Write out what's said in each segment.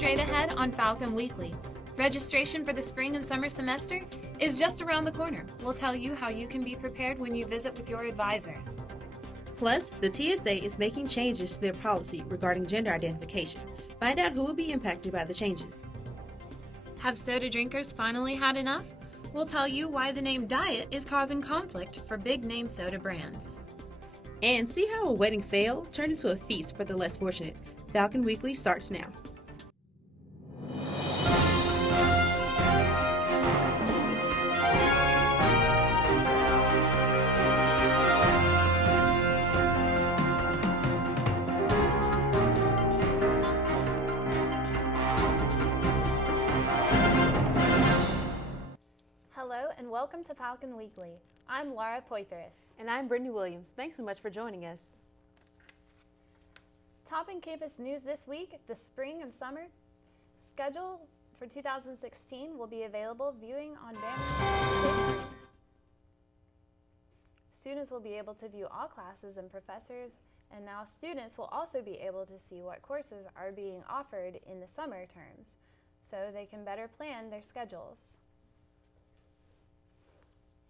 straight ahead on Falcon Weekly. Registration for the spring and summer semester is just around the corner. We'll tell you how you can be prepared when you visit with your advisor. Plus, the TSA is making changes to their policy regarding gender identification. Find out who will be impacted by the changes. Have soda drinkers finally had enough? We'll tell you why the name Diet is causing conflict for big-name soda brands. And see how a wedding fail turned into a feast for the less fortunate. Falcon Weekly starts now. Hello and welcome to Falcon Weekly. I'm Laura Poitras. And I'm Brittany Williams. Thanks so much for joining us. Topping campus news this week, the spring and summer schedule for 2016 will be available viewing on Banner. Students will be able to view all classes and professors, and now students will also be able to see what courses are being offered in the summer terms, so they can better plan their schedules.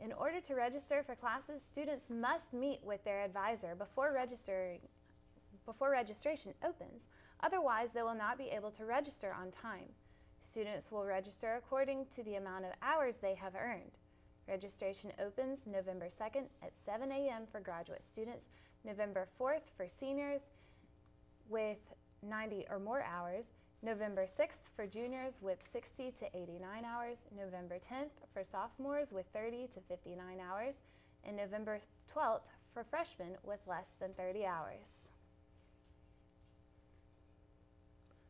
In order to register for classes, students must meet with their advisor before registration opens. Otherwise, they will not be able to register on time. Students will register according to the amount of hours they have earned. Registration opens November 2nd at 7 a.m. for graduate students, November 4th for seniors with 90 or more hours, November 6th for juniors with 60 to 89 hours, November 10th for sophomores with 30 to 59 hours, and November 12th for freshmen with less than 30 hours.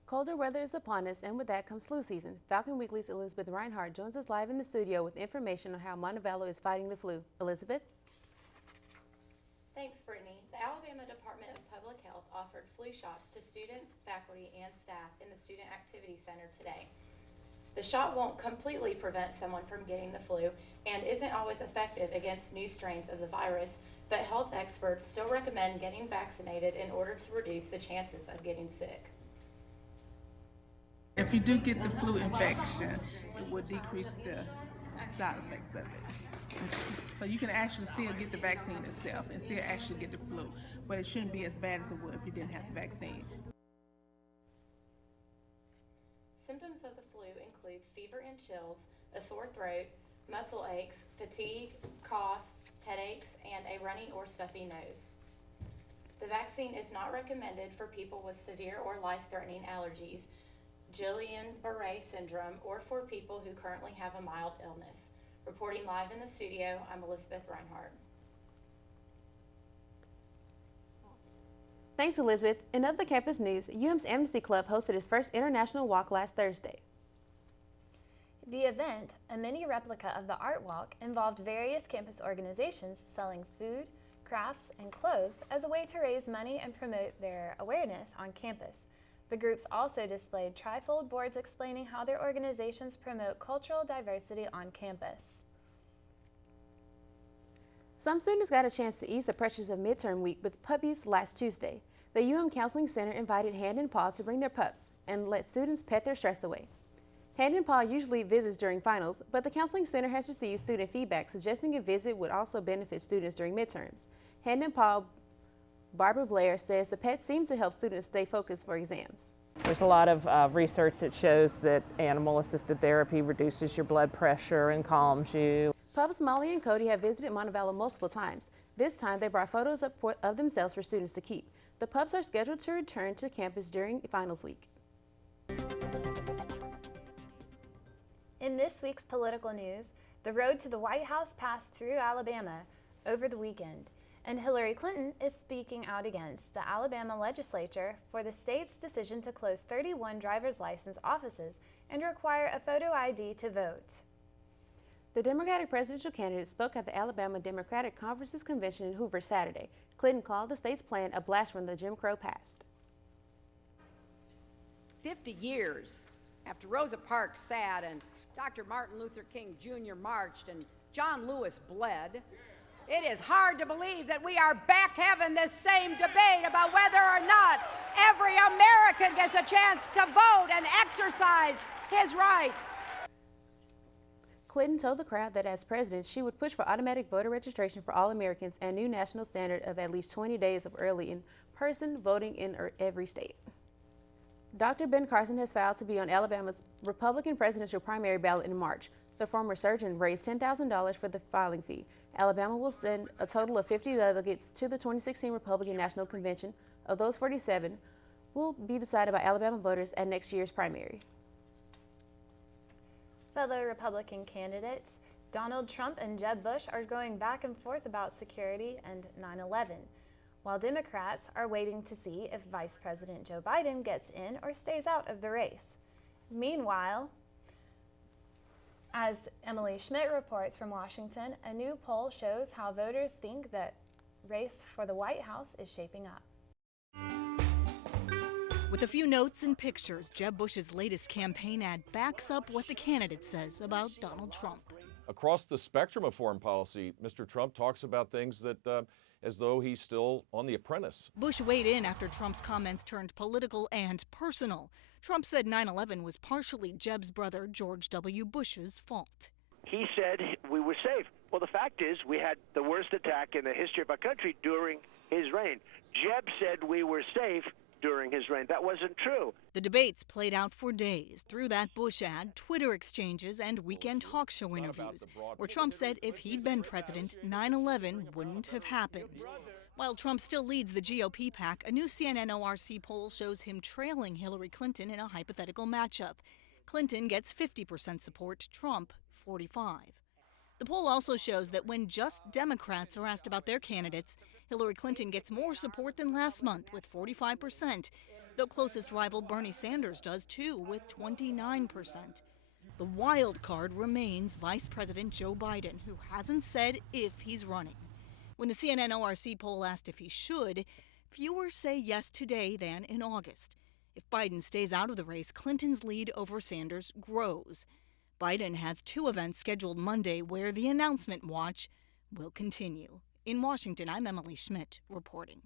Colder weather is upon us, and with that comes flu season. Falcon Weekly's Elizabeth Reinhardt joins us live in the studio with information on how Montevallo is fighting the flu. Elizabeth? Thanks, Brittany. The Alabama Department of Public Health offered flu shots to students, faculty, and staff in the Student Activity Center today. The shot won't completely prevent someone from getting the flu and isn't always effective against new strains of the virus, but health experts still recommend getting vaccinated in order to reduce the chances of getting sick. If you do get the flu infection, it will decrease the side effects of it. So you can actually still get the vaccine itself and still actually get the flu, but it shouldn't be as bad as it would if you didn't have the vaccine. Symptoms of the flu include fever and chills, a sore throat, muscle aches, fatigue, cough, headaches, and a runny or stuffy nose. The vaccine is not recommended for people with severe or life-threatening allergies, Guillain-Barré syndrome, or for people who currently have a mild illness. Reporting live in the studio, I'm Elizabeth Reinhardt. Thanks, Elizabeth. In other campus news, UM's Amnesty Club hosted its first international walk last Thursday. The event, a mini replica of the Art Walk, involved various campus organizations selling food, crafts, and clothes as a way to raise money and promote their awareness on campus. The groups also displayed trifold boards explaining how their organizations promote cultural diversity on campus. Some students got a chance to ease the pressures of midterm week with puppies last Tuesday. The UM Counseling Center invited Hand and Paw to bring their pups and let students pet their stress away. Hand and Paw usually visits during finals, but the Counseling Center has received student feedback suggesting a visit would also benefit students during midterms. Hand and Paw Barbara Blair says the pets seem to help students stay focused for exams. There's a lot of research that shows that animal-assisted therapy reduces your blood pressure and calms you. Pups Molly and Cody have visited Montevallo multiple times. This time they brought photos up of themselves for students to keep. The pups are scheduled to return to campus during finals week. In this week's political news, the road to the White House passed through Alabama over the weekend, and Hillary Clinton is speaking out against the Alabama legislature for the state's decision to close 31 driver's license offices and require a photo ID to vote. The Democratic presidential candidate spoke at the Alabama Democratic Conference's convention in Hoover Saturday. Clinton called the state's plan a blast from the Jim Crow past. 50 years after Rosa Parks sat and Dr. Martin Luther King Jr. marched and John Lewis bled, it is hard to believe that we are back having this same debate about whether or not every American American gets a chance to vote and exercise his rights. Clinton told the crowd that as president, she would push for automatic voter registration for all Americans and a new national standard of at least 20 days of early in-person voting in every state. Dr. Ben Carson has filed to be on Alabama's Republican presidential primary ballot in March. The former surgeon raised $10,000 for the filing fee. Alabama will send a total of 50 delegates to the 2016 Republican National Convention. Of those, 47 will be decided by Alabama voters at next year's primary. Fellow Republican candidates Donald Trump and Jeb Bush are going back and forth about security and 9/11, while Democrats are waiting to see if Vice President Joe Biden gets in or stays out of the race. Meanwhile, as Emily Schmidt reports from Washington, a new poll shows how voters think the race for the White House is shaping up. With a few notes and pictures, Jeb Bush's latest campaign ad backs up what the candidate says about Donald Trump. Across the spectrum of foreign policy, Mr. Trump talks about things that as though he's still on The Apprentice. Bush weighed in after Trump's comments turned political and personal. Trump said 9/11 was partially Jeb's brother George W. Bush's fault. He said we were safe. Well, the fact is we had the worst attack in the history of our country during his reign. Jeb said we were safe during his reign. That wasn't true. The debates played out for days through that Bush ad, Twitter exchanges, and weekend talk show interviews, where Trump said if he'd been president, 9/11 wouldn't have happened. While Trump still leads the GOP pack, a new CNN ORC poll shows him trailing Hillary Clinton in a hypothetical matchup. Clinton gets 50% support, Trump 45%. The poll also shows that when just Democrats are asked about their candidates, Hillary Clinton gets more support than last month with 45%, though closest rival Bernie Sanders does too with 29%. The wild card remains Vice President Joe Biden, who hasn't said if he's running. When the CNN ORC poll asked if he should, fewer say yes today than in August. If Biden stays out of the race, Clinton's lead over Sanders grows. Biden has 2 events scheduled Monday where the announcement watch will continue. In Washington, I'm Emily Schmidt reporting.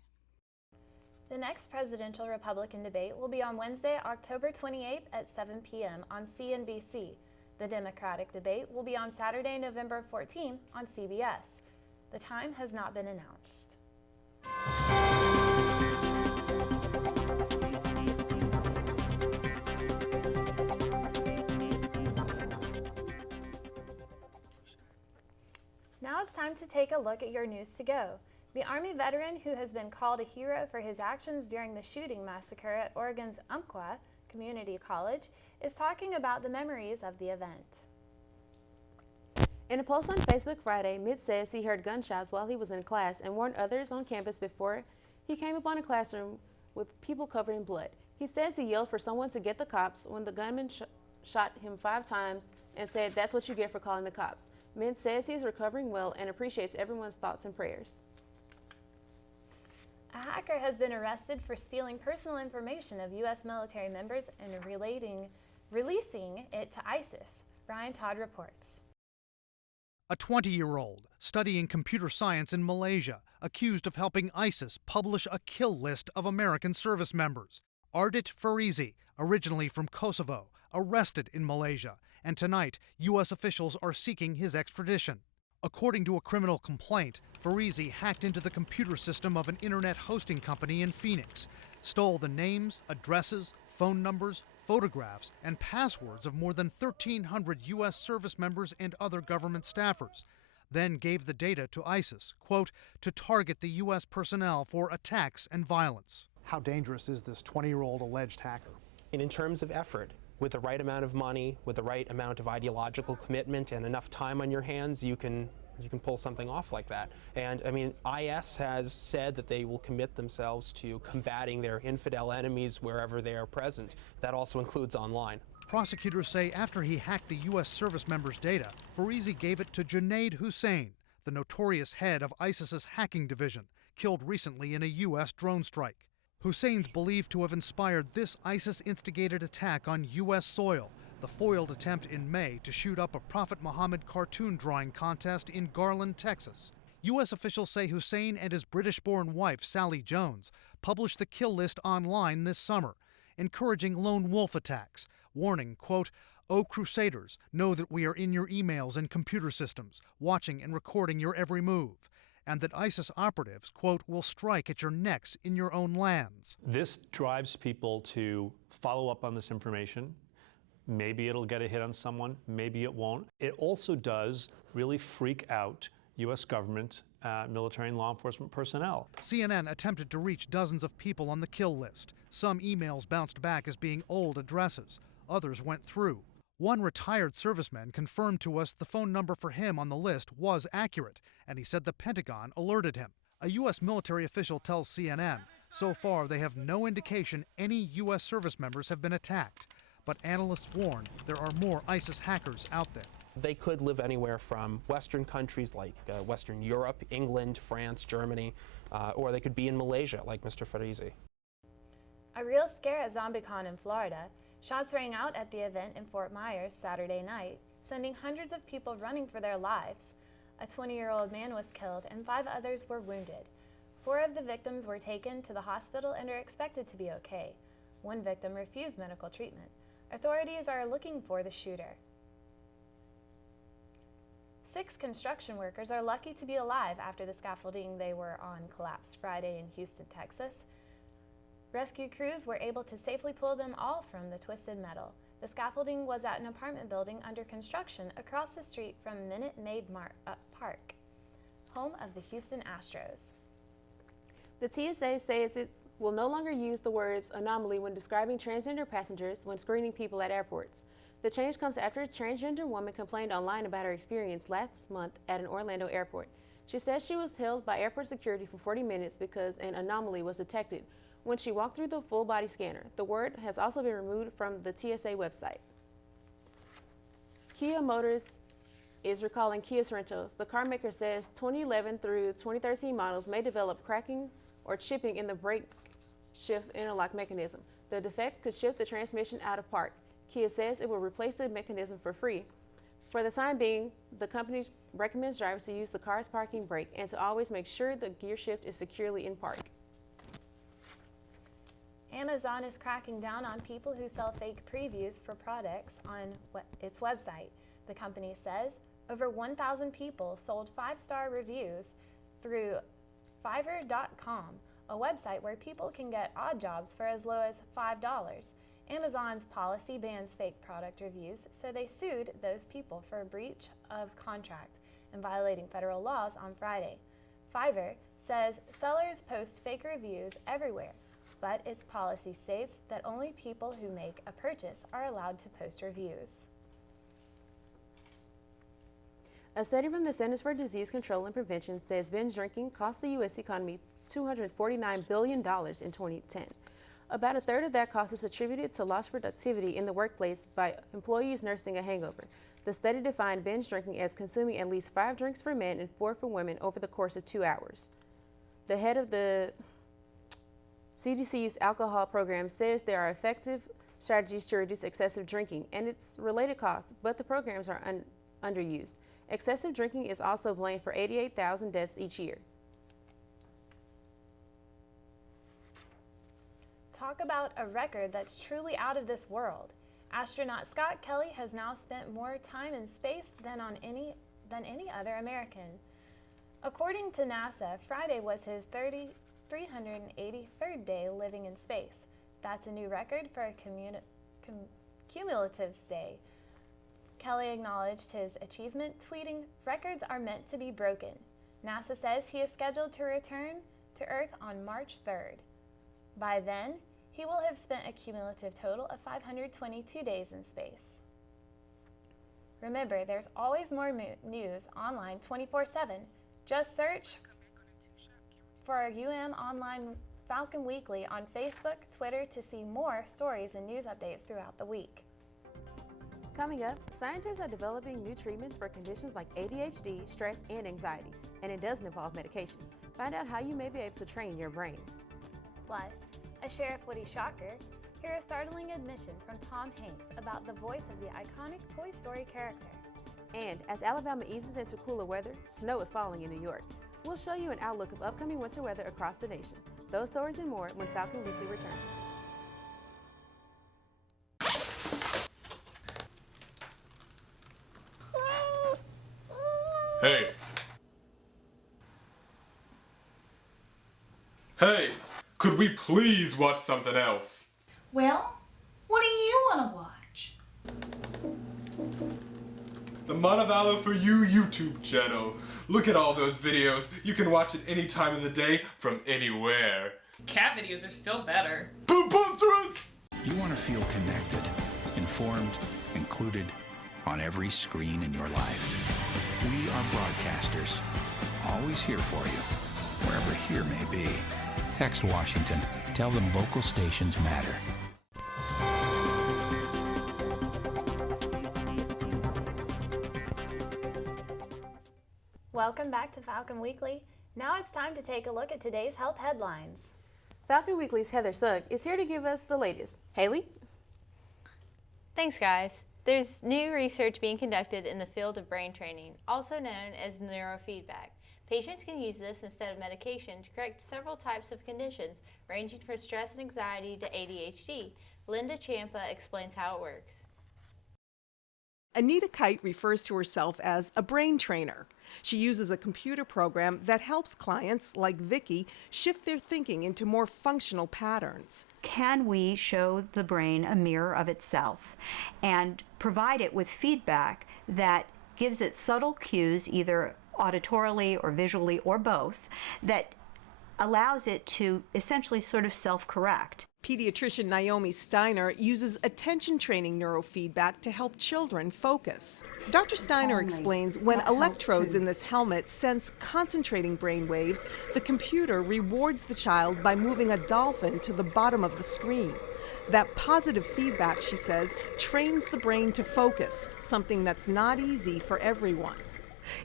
The next presidential Republican debate will be on Wednesday, October 28th at 7 p.m. on CNBC. The Democratic debate will be on Saturday, November 14th on CBS. The time has not been announced. Now it's time to take a look at your news to go. The Army veteran who has been called a hero for his actions during the shooting massacre at Oregon's Umpqua Community College is talking about the memories of the event. In a post on Facebook Friday, Mitt says he heard gunshots while he was in class and warned others on campus before he came upon a classroom with people covered in blood. He says he yelled for someone to get the cops when the gunman shot him 5 times and said, "That's what you get for calling the cops." Mitt says he's recovering well and appreciates everyone's thoughts and prayers. A hacker has been arrested for stealing personal information of U.S. military members and releasing it to ISIS. Ryan Todd reports. A 20-year-old studying computer science in Malaysia, accused of helping ISIS publish a kill list of American service members. Ardit Farizi, originally from Kosovo, arrested in Malaysia, and tonight U.S. officials are seeking his extradition. According to a criminal complaint, Farizi hacked into the computer system of an internet hosting company in Phoenix, stole the names, addresses, phone numbers, photographs, and passwords of more than 1,300 U.S. service members and other government staffers, then gave the data to ISIS, quote, to target the U.S. personnel for attacks and violence. How dangerous is this 20-year-old alleged hacker? And in terms of effort, with the right amount of money, with the right amount of ideological commitment and enough time on your hands, you can pull something off like that. And I mean, IS has said that they will commit themselves to combating their infidel enemies wherever they are present. That also includes online. Prosecutors say after he hacked the U.S. service members' data, Farizi gave it to Junaid Hussain, the notorious head of ISIS's hacking division, killed recently in a U.S. drone strike. Hussein's believed to have inspired this ISIS-instigated attack on U.S. soil, the foiled attempt in May to shoot up a Prophet Muhammad cartoon drawing contest in Garland, Texas. U.S. officials say Hussein and his British-born wife, Sally Jones, published the kill list online this summer. encouraging lone wolf attacks, warning, quote, "O Crusaders, know that we are in your emails and computer systems, watching and recording your every move, and that ISIS operatives, quote, will strike at your necks in your own lands." This drives people to follow up on this information. Maybe it'll get a hit on someone, maybe it won't. It also does really freak out U.S. government, military and law enforcement personnel. CNN attempted to reach dozens of people on the kill list. Some emails bounced back as being old addresses. Others went through. One retired serviceman confirmed to us the phone number for him on the list was accurate, and he said the Pentagon alerted him. A U.S. military official tells CNN, so far they have no indication any U.S. service members have been attacked. But analysts warn there are more ISIS hackers out there. They could live anywhere from Western countries like Western Europe, England, France, Germany, or they could be in Malaysia like Mr. Farizi. A real scare at ZombieCon in Florida. Shots rang out at the event in Fort Myers Saturday night, sending hundreds of people running for their lives. A 20-year-old man was killed and 5 others were wounded. 4 of the victims were taken to the hospital and are expected to be okay. 1 victim refused medical treatment. Authorities are looking for the shooter. 6 construction workers are lucky to be alive after the scaffolding they were on collapsed Friday in Houston, Texas. Rescue crews were able to safely pull them all from the twisted metal. The scaffolding was at an apartment building under construction across the street from Minute Maid Park, home of the Houston Astros. The TSA says it will no longer use the words anomaly when describing transgender passengers when screening people at airports. The change comes after a transgender woman complained online about her experience last month at an Orlando airport. She says she was held by airport security for 40 minutes because an anomaly was detected when she walked through the full-body scanner. The word has also been removed from the TSA website. Kia Motors is recalling Kia Sorrentos. The car maker says 2011 through 2013 models may develop cracking or chipping in the brake shift interlock mechanism. The defect could shift the transmission out of park. Kia says it will replace the mechanism for free. For the time being, the company recommends drivers to use the car's parking brake and to always make sure the gear shift is securely in park. Amazon is cracking down on people who sell fake previews for products on its website. The company says over 1,000 people sold 5-star reviews through Fiverr.com, a website where people can get odd jobs for as low as $5. Amazon's policy bans fake product reviews, so they sued those people for a breach of contract and violating federal laws on Friday. Fiverr says sellers post fake reviews everywhere, but its policy states that only people who make a purchase are allowed to post reviews. A study from the Centers for Disease Control and Prevention says binge drinking cost the U.S. economy $249 billion in 2010. About a third of that cost is attributed to lost productivity in the workplace by employees nursing a hangover. The study defined binge drinking as consuming at least 5 drinks for men and 4 for women over the course of 2 hours. The head of the CDC's alcohol program says there are effective strategies to reduce excessive drinking and its related costs, but the programs are underused. Excessive drinking is also blamed for 88,000 deaths each year. Talk about a record that's truly out of this world. Astronaut Scott Kelly has now spent more time in space than any other American. According to NASA, Friday was his 383rd day living in space. That's a new record for a cumulative stay. Kelly acknowledged his achievement, tweeting, "Records are meant to be broken." NASA says he is scheduled to return to Earth on March 3rd. By then, he will have spent a cumulative total of 522 days in space. Remember, there's always more news online 24/7. Just search for our UM Online Falcon Weekly on Facebook, Twitter to see more stories and news updates throughout the week. Coming up, scientists are developing new treatments for conditions like ADHD, stress, and anxiety, and it doesn't involve medication. Find out how you may be able to train your brain. Plus, a Sheriff Woody shocker, hear a startling admission from Tom Hanks about the voice of the iconic Toy Story character. And as Alabama eases into cooler weather, snow is falling in New York. We'll show you an outlook of upcoming winter weather across the nation. Those stories and more when Falcon Weekly returns. Hey. Hey, could we please watch something else? Well, what do you want to watch? The Montevallo For You YouTube channel. Look at all those videos. You can watch it any time of the day from anywhere. Cat videos are still better. Preposterous! You want to feel connected, informed, included on every screen in your life. We are broadcasters, always here for you, wherever here may be. Text Washington. Tell them local stations matter. Welcome back to Falcon Weekly. Now it's time to take a look at today's health headlines. Falcon Weekly's Heather Sugg is here to give us the latest. Haley? Thanks, guys. There's new research being conducted in the field of brain training, also known as neurofeedback. Patients can use this instead of medication to correct several types of conditions, ranging from stress and anxiety to ADHD. Linda Champa explains how it works. Anita Kite refers to herself as a brain trainer. She uses a computer program that helps clients, like Vicky, shift their thinking into more functional patterns. Can we show the brain a mirror of itself and provide it with feedback that gives it subtle cues, either auditorily or visually or both, that allows it to essentially sort of self-correct? Pediatrician Naomi Steiner uses attention training neurofeedback to help children focus. Dr. Steiner explains when electrodes in this helmet sense concentrating brain waves, the computer rewards the child by moving a dolphin to the bottom of the screen. That positive feedback, she says, trains the brain to focus, something that's not easy for everyone.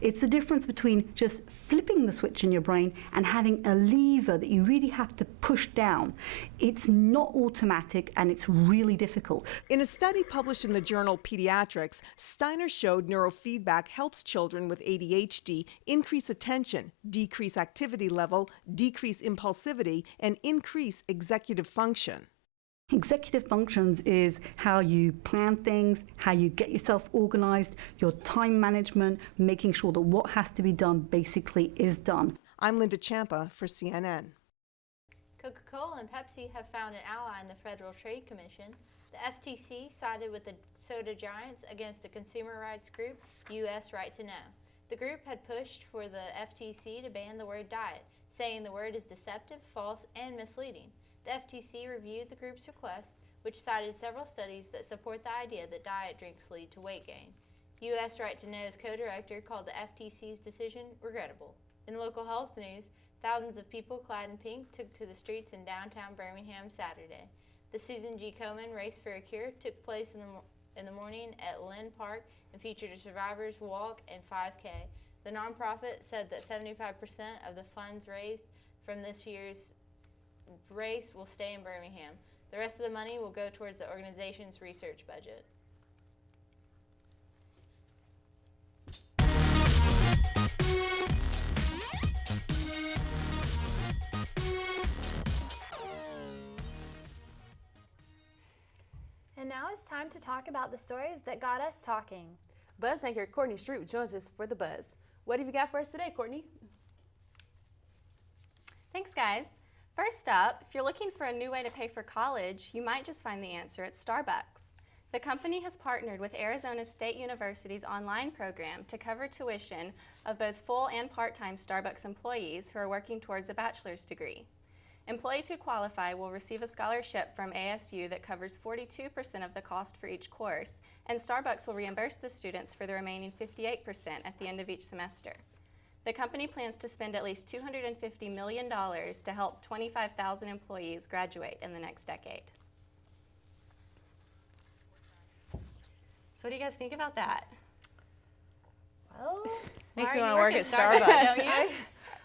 It's the difference between just flipping the switch in your brain and having a lever that you really have to push down. It's not automatic and it's really difficult. In a study published in the journal Pediatrics, Steiner showed neurofeedback helps children with ADHD increase attention, decrease activity level, decrease impulsivity, and increase executive function. Executive functions is how you plan things, how you get yourself organized, your time management, making sure that what has to be done basically is done. I'm Linda Champa for CNN. Coca-Cola and Pepsi have found an ally in the Federal Trade Commission. The FTC sided with the soda giants against the consumer rights group U.S. Right to Know. The group had pushed for the FTC to ban the word diet, saying the word is deceptive, false, and misleading. The FTC reviewed the group's request, which cited several studies that support the idea that diet drinks lead to weight gain. U.S. Right to Know's co-director called the FTC's decision regrettable. In local health news, thousands of people clad in pink took to the streets in downtown Birmingham Saturday. The Susan G. Komen Race for a Cure took place in the morning at Lynn Park and featured a survivors walk and 5K. The nonprofit said that 75% of the funds raised from this year's race will stay in Birmingham. The rest of the money will go towards the organization's research budget. And now it's time to talk about the stories that got us talking. Buzz anchor Courtney Stroop joins us for the Buzz. What have you got for us today, Courtney? Thanks, guys. First up, if you're looking for a new way to pay for college, you might just find the answer at Starbucks. The company has partnered with Arizona State University's online program to cover tuition of both full and part-time Starbucks employees who are working towards a bachelor's degree. Employees who qualify will receive a scholarship from ASU that covers 42% of the cost for each course, and Starbucks will reimburse the students for the remaining 58% at the end of each semester. The company plans to spend at least $250 million to help 25,000 employees graduate in the next decade. So what do you guys think about that? Well, makes you want to work at Starbucks, don't you?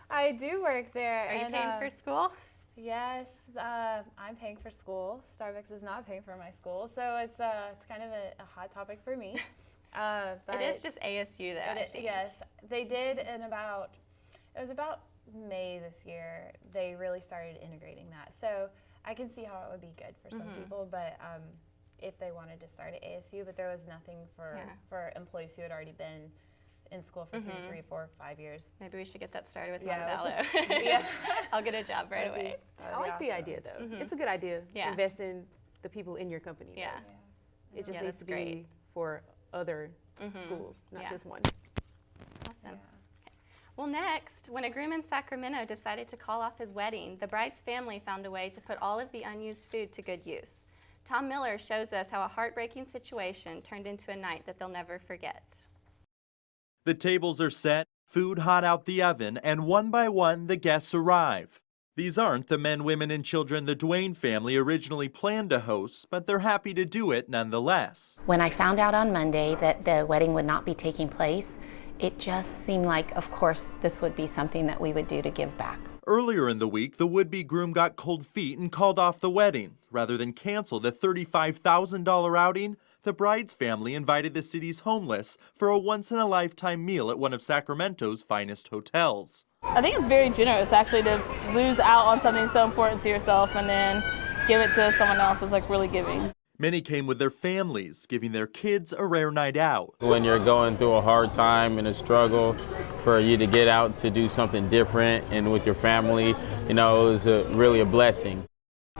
I do work there. Are you paying for school? Yes, I'm paying for school. Starbucks is not paying for my school, so it's kind of a hot topic for me. It is just ASU though. Yes, they did it was about May this year. They really started integrating that. So I can see how it would be good for some people, but if they wanted to start at ASU, but there was nothing for employees who had already been in school for 2, 3, 4, 5 years. Maybe we should get that started with Yeah, Montevallo. yeah. I'll get a job right away. I like the idea, though. It's a good idea. Yeah. Invest in the people in your company. Yeah. It just Yeah, needs that's to be great. for other schools, not just one. Awesome. Well, next, when a groom in Sacramento decided to call off his wedding, the bride's family found a way to put all of the unused food to good use. Tom Miller shows us how a heartbreaking situation turned into a night that they'll never forget. The tables are set, food hot out the oven, and one by one the guests arrive. These aren't the men, women, and children the Duane family originally planned to host, but they're happy to do it nonetheless. When I found out on Monday that the wedding would not be taking place, it just seemed like, of course, this would be something that we would do to give back. Earlier in the week, the would-be groom got cold feet and called off the wedding. Rather than cancel the $35,000 outing, the bride's family invited the city's homeless for a once-in-a-lifetime meal at one of Sacramento's finest hotels. I think it's very generous, actually, to lose out on something so important to yourself and then give it to someone else is like really giving. Many came with their families, giving their kids a rare night out. When you're going through a hard time and a struggle, for you to get out to do something different and with your family, you know, it was really a blessing.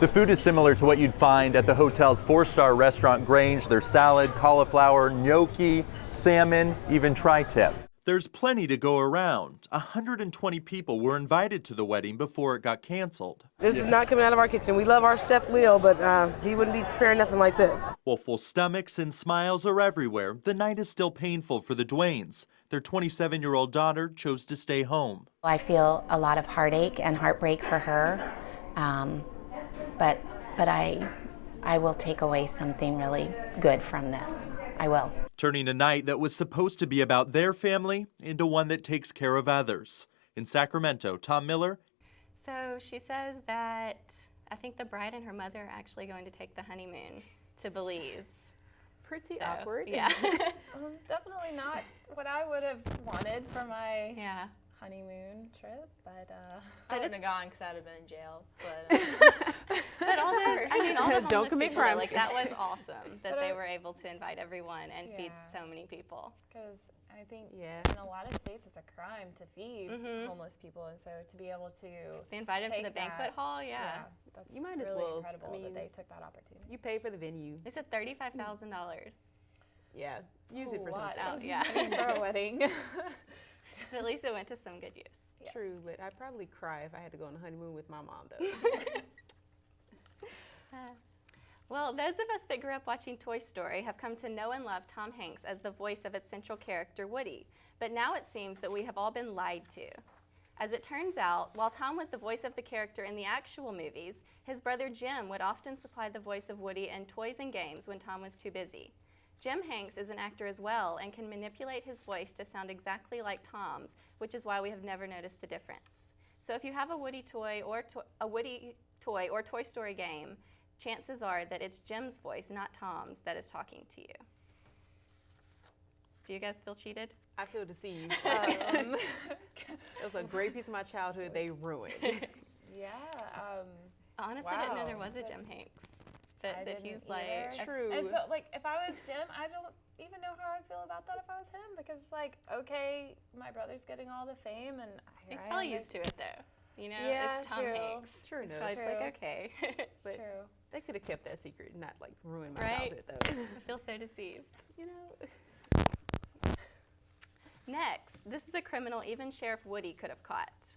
The food is similar to what you'd find at the hotel's 4-star restaurant Grange. There's salad, cauliflower, gnocchi, salmon, even tri-tip. There's plenty to go around. 120 people were invited to the wedding before it got canceled. This is not coming out of our kitchen. We love our Chef Leo, but he wouldn't be preparing nothing like this. While full stomachs and smiles are everywhere, the night is still painful for the Duanes. Their 27-year-old daughter chose to stay home. I feel a lot of heartache and heartbreak for her, but I will take away something really good from this. I will. Turning a night that was supposed to be about their family into one that takes care of others. In Sacramento, Tom Miller. So she says that I think the bride and her mother are actually going to take the honeymoon to Belize. Pretty awkward. Yeah. Definitely not what I would have wanted for my honeymoon trip, but I wouldn't have gone because I'd have been in jail. But but all those, I mean, all the Don't homeless commit people, crimes. like that was awesome that they were able to invite everyone and feed so many people. because I think in a lot of states it's a crime to feed homeless people, and so to be able to They invited them to the take banquet that- hall, yeah. that's You might as really well. incredible I mean, that they took that opportunity. You pay for the venue. They said $35,000. Yeah, use it for lot something. out, yeah. I mean, for a wedding. But at least it went to some good use. True, but I'd probably cry if I had to go on a honeymoon with my mom, though. Well, those of us that grew up watching Toy Story have come to know and love Tom Hanks as the voice of its central character, Woody. But now it seems that we have all been lied to. As it turns out, while Tom was the voice of the character in the actual movies, his brother Jim would often supply the voice of Woody in toys and games when Tom was too busy. Jim Hanks is an actor as well and can manipulate his voice to sound exactly like Tom's, which is why we have never noticed the difference. So if you have a Woody toy or Toy Story game, chances are that it's Jim's voice, not Tom's, that is talking to you. Do you guys feel cheated? I feel deceived. It was a great piece of my childhood they ruined. Honestly, I didn't know there was a Jim Hanks. That he's like true. And so, like, if I was Jim, I don't even know how I'd feel about that if I was him, because it's like, okay, my brother's getting all the fame, and he's probably used to it though. You know, Yeah, it's Tom true. Hanks. True It's enough. probably just like, okay. But true. they could have kept that secret and not like ruin my Right? childhood, though. I feel so deceived. You know. Next, this is a criminal even Sheriff Woody could have caught.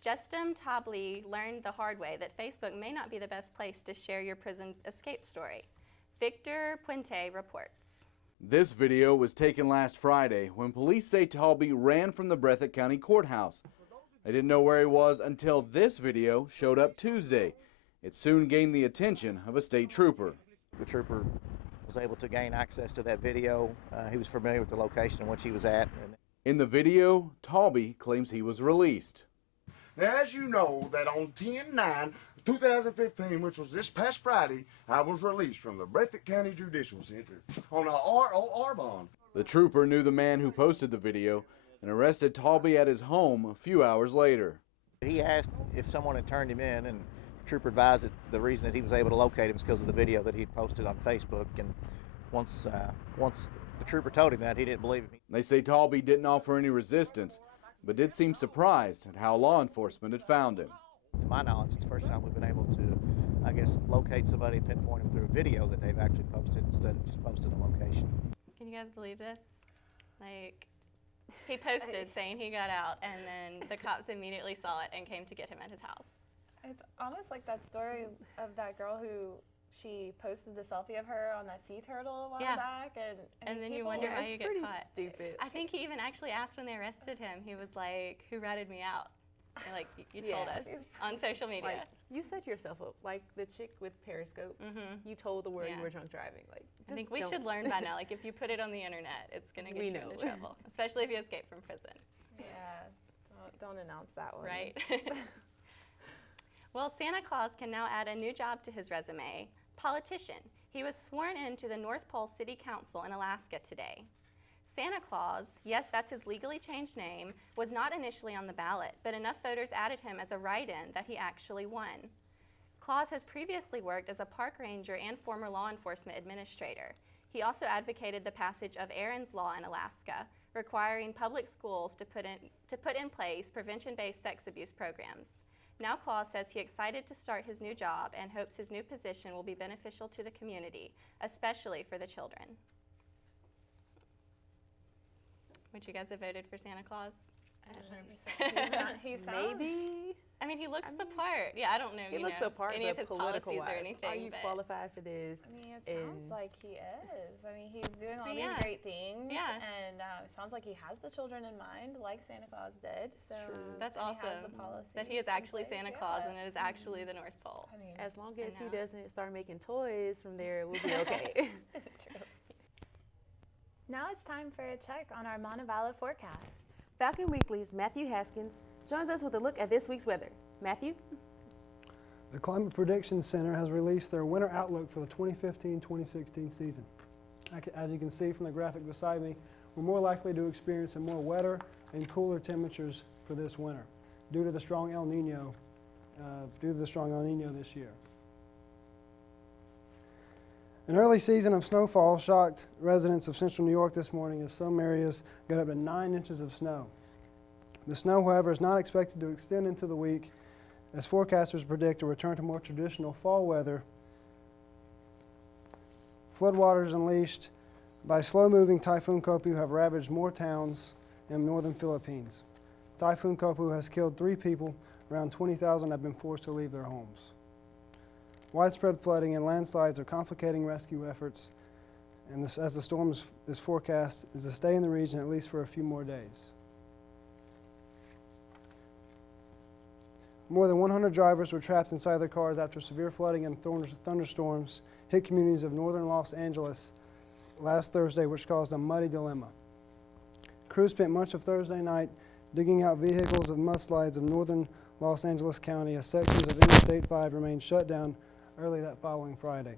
Justin Tobley learned the hard way that Facebook may not be the best place to share your prison escape story. Victor Puente reports. This video was taken last Friday when police say Talby ran from the Breathitt County Courthouse. They didn't know where he was until this video showed up Tuesday. It soon gained the attention of a state trooper. The trooper was able to gain access to that video. He was familiar with the location in which he was at. In the video, Talby claims he was released. Now, as you know, that on 10/9/2015, which was this past Friday, I was released from the Breathitt County Judicial Center on a ROR bond. The trooper knew the man who posted the video and arrested Talby at his home a few hours later. He asked if someone had turned him in, and the trooper advised that the reason that he was able to locate him is because of the video that he posted on Facebook. And once the trooper told him that, he didn't believe him. They say Talby didn't offer any resistance, but did seem surprised at how law enforcement had found him. To my knowledge, it's the first time we've been able to, I guess, locate somebody and pinpoint him through a video that they've actually posted instead of just posting a location. Can you guys believe this? Like, he posted saying he got out, and then the cops immediately saw it and came to get him at his house. It's almost like that story of that girl who she posted the selfie of her on that sea turtle a while back, and then you wonder why you get caught. Stupid. I think he even actually asked when they arrested him. He was like, "Who ratted me out?" And like you told us on social media. Like, you set yourself up, like the chick with Periscope. You told the world you were drunk driving. Like, I think we should learn by now. Like, if you put it on the internet, it's gonna get you into trouble, especially if you escape from prison. Yeah, don't announce that one. Right. Well, Santa Claus can now add a new job to his resume: politician. He was sworn into the North Pole City Council in Alaska today. Santa Claus, yes, that's his legally changed name, was not initially on the ballot, but enough voters added him as a write-in that he actually won. Claus has previously worked as a park ranger and former law enforcement administrator. He also advocated the passage of Aaron's Law in Alaska, requiring public schools to put in place prevention-based sex abuse programs. Now Claus says he's excited to start his new job and hopes his new position will be beneficial to the community, especially for the children. Would you guys have voted for Santa Claus? He sounds maybe. I mean, he looks the part. Yeah, I don't know. He looks the part, any of his policies or anything. Are you qualified for this? I mean, it sounds like he is. I mean, he's doing all these great things, and it sounds like he has the children in mind, like Santa Claus did. So that's awesome. That he is actually Santa Claus and it is actually the North Pole. I mean, as long as he doesn't start making toys from there, we'll be okay. True. Now it's time for a check on our Montevallo forecast. Falcon Weekly's Matthew Haskins joins us with a look at this week's weather. Matthew? The Climate Prediction Center has released their winter outlook for the 2015-2016 season. As you can see from the graphic beside me, we're more likely to experience some more wetter and cooler temperatures for this winter due to the strong El Nino this year. An early season of snowfall shocked residents of central New York this morning as some areas got up to 9 inches of snow. The snow, however, is not expected to extend into the week as forecasters predict a return to more traditional fall weather. Floodwaters unleashed by slow-moving Typhoon Kopu have ravaged more towns in northern Philippines. Typhoon Kopu has killed 3 people. Around 20,000 have been forced to leave their homes. Widespread flooding and landslides are complicating rescue efforts, and as the storm is forecast is to stay in the region at least for a few more days. More than 100 drivers were trapped inside their cars after severe flooding and thunderstorms hit communities of northern Los Angeles last Thursday, which caused a muddy dilemma. Crews spent much of Thursday night digging out vehicles of mudslides of northern Los Angeles County as sections of Interstate 5 remained shut down early that following Friday.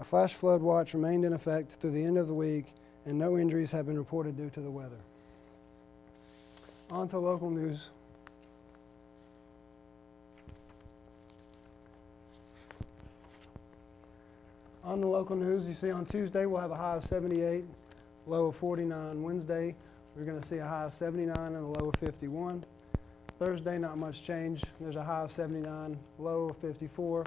A flash flood watch remained in effect through the end of the week, and no injuries have been reported due to the weather. On to local news. On the local news, you see on Tuesday we'll have a high of 78, low of 49. Wednesday, we're going to see a high of 79 and a low of 51. Thursday, not much change. There's a high of 79, low of 54.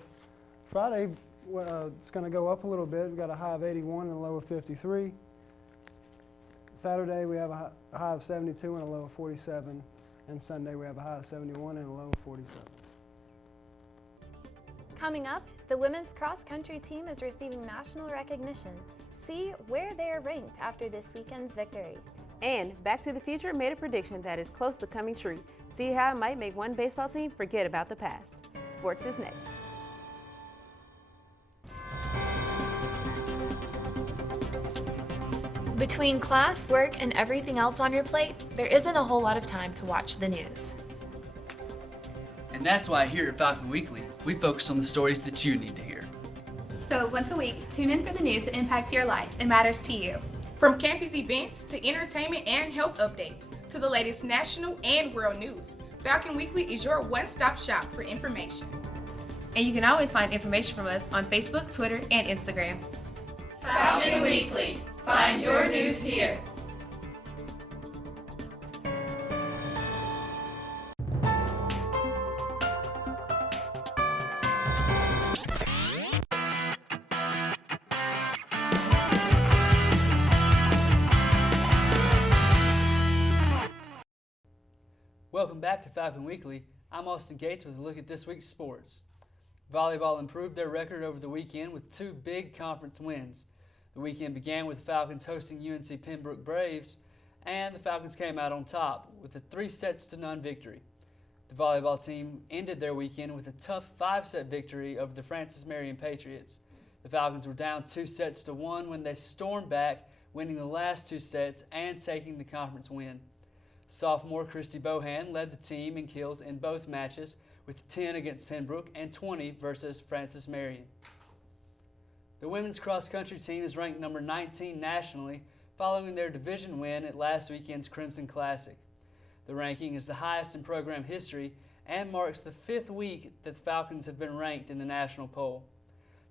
Friday, it's going to go up a little bit. We've got a high of 81 and a low of 53. Saturday, we have a high of 72 and a low of 47. And Sunday, we have a high of 71 and a low of 47. Coming up, the women's cross-country team is receiving national recognition. See where they are ranked after this weekend's victory. And Back to the Future made a prediction that is close to coming true. See how it might make one baseball team forget about the past. Sports is next. Between class, work, and everything else on your plate, there isn't a whole lot of time to watch the news. And that's why here at Falcon Weekly, we focus on the stories that you need to hear. So once a week, tune in for the news that impacts your life and matters to you. From campus events to entertainment and health updates to the latest national and world news, Falcon Weekly is your one-stop shop for information. And you can always find information from us on Facebook, Twitter, and Instagram. Falcon Weekly. Find your news here. Welcome back to Falcon Weekly. I'm Austin Gates with a look at this week's sports. Volleyball improved their record over the weekend with two big conference wins. The weekend began with the Falcons hosting UNC Pembroke Braves, and the Falcons came out on top with a 3-0 victory. The volleyball team ended their weekend with a tough 5-set victory over the Francis Marion Patriots. The Falcons were down 2-1 when they stormed back, winning the last 2 sets and taking the conference win. Sophomore Christy Bohan led the team in kills in both matches with 10 against Pembroke and 20 versus Francis Marion. The women's cross-country team is ranked number 19 nationally following their division win at last weekend's Crimson Classic. The ranking is the highest in program history and marks the 5th week that the Falcons have been ranked in the national poll.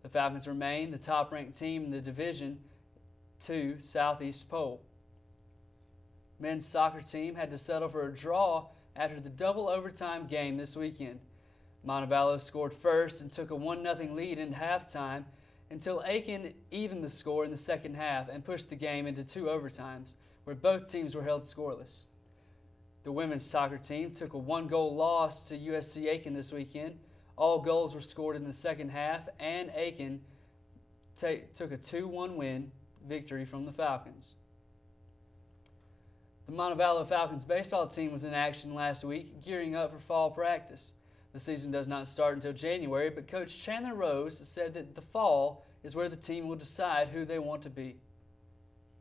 The Falcons remain the top-ranked team in the Division II Southeast poll. Men's soccer team had to settle for a draw after the double overtime game this weekend. Montevallo scored first and took a 1-0 lead into halftime until Aiken evened the score in the second half and pushed the game into 2 overtimes, where both teams were held scoreless. The women's soccer team took a 1-goal loss to USC Aiken this weekend. All goals were scored in the second half, and Aiken took a 2-1 win victory from the Falcons. The Montevallo Falcons baseball team was in action last week, gearing up for fall practice. The season does not start until January, but Coach Chandler Rose said that the fall is where the team will decide who they want to be.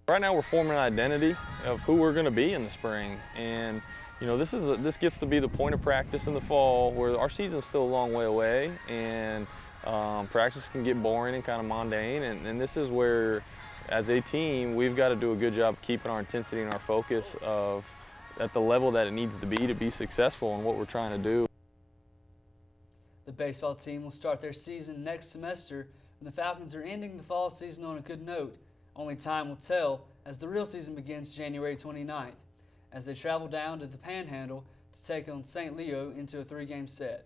Right now we're forming an identity of who we're going to be in the spring, and this gets to be the point of practice in the fall, where our season's still a long way away, and practice can get boring and kind of mundane, and this is where, as a team, we've got to do a good job keeping our intensity and our focus at the level that it needs to be successful in what we're trying to do. The baseball team will start their season next semester, and the Falcons are ending the fall season on a good note. Only time will tell, as the real season begins January 29th, as they travel down to the Panhandle to take on St. Leo into a 3-game set.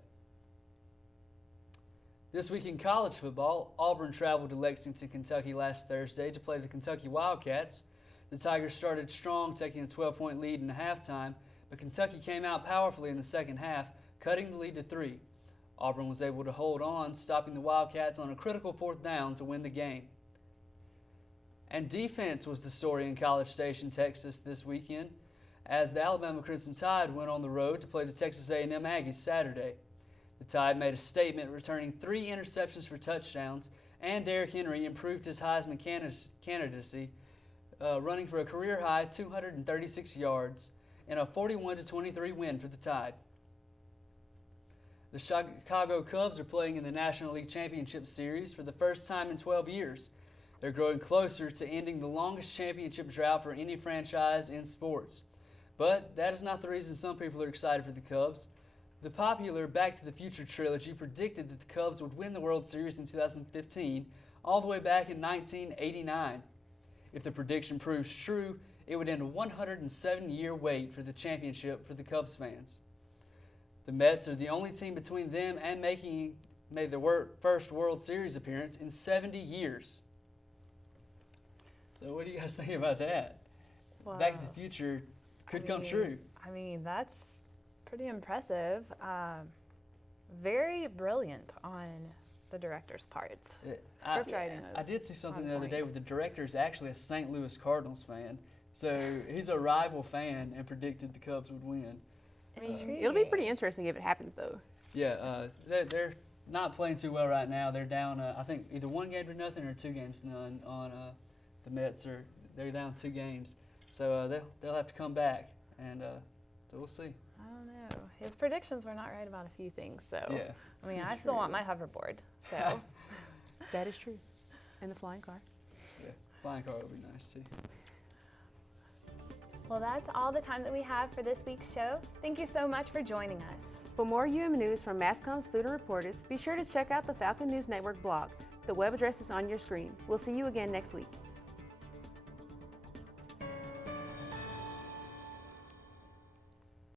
This week in college football, Auburn traveled to Lexington, Kentucky last Thursday to play the Kentucky Wildcats. The Tigers started strong, taking a 12-point lead in the halftime, but Kentucky came out powerfully in the second half, cutting the lead to 3. Auburn was able to hold on, stopping the Wildcats on a critical 4th down to win the game. And defense was the story in College Station, Texas this weekend, as the Alabama Crimson Tide went on the road to play the Texas A&M Aggies Saturday. The Tide made a statement, returning 3 interceptions for touchdowns, and Derrick Henry improved his Heisman candidacy, running for a career-high 236 yards in a 41-23 win for the Tide. The Chicago Cubs are playing in the National League Championship Series for the first time in 12 years. They're growing closer to ending the longest championship drought for any franchise in sports. But that is not the reason some people are excited for the Cubs. The popular Back to the Future trilogy predicted that the Cubs would win the World Series in 2015, all the way back in 1989. If the prediction proves true, it would end a 107-year wait for the championship for the Cubs fans. The Mets are the only team between them and made their first World Series appearance in 70 years. So what do you guys think about that? Well, Back to the Future could come true. I mean, that's pretty impressive. Very brilliant on the director's part. Script writing is I did see something the other day where the director is actually a St. Louis Cardinals fan. So he's a rival fan and predicted the Cubs would win. It'll be pretty interesting if it happens, though. Yeah, they're not playing too well right now. They're down, I think, either 1-0 to nothing or 2-0 to none on the Mets. They're down 2 games. So they'll have to come back, and so we'll see. I don't know. His predictions were not right about a few things, so. Yeah. I mean, I still want my hoverboard, so. That is true. And the flying car. Yeah, flying car would be nice, too. Well, that's all the time that we have for this week's show. Thank you so much for joining us. For more UM news from MassCom student reporters, be sure to check out the Falcon News Network blog. The The web address is on your screen. We'll see you again next week.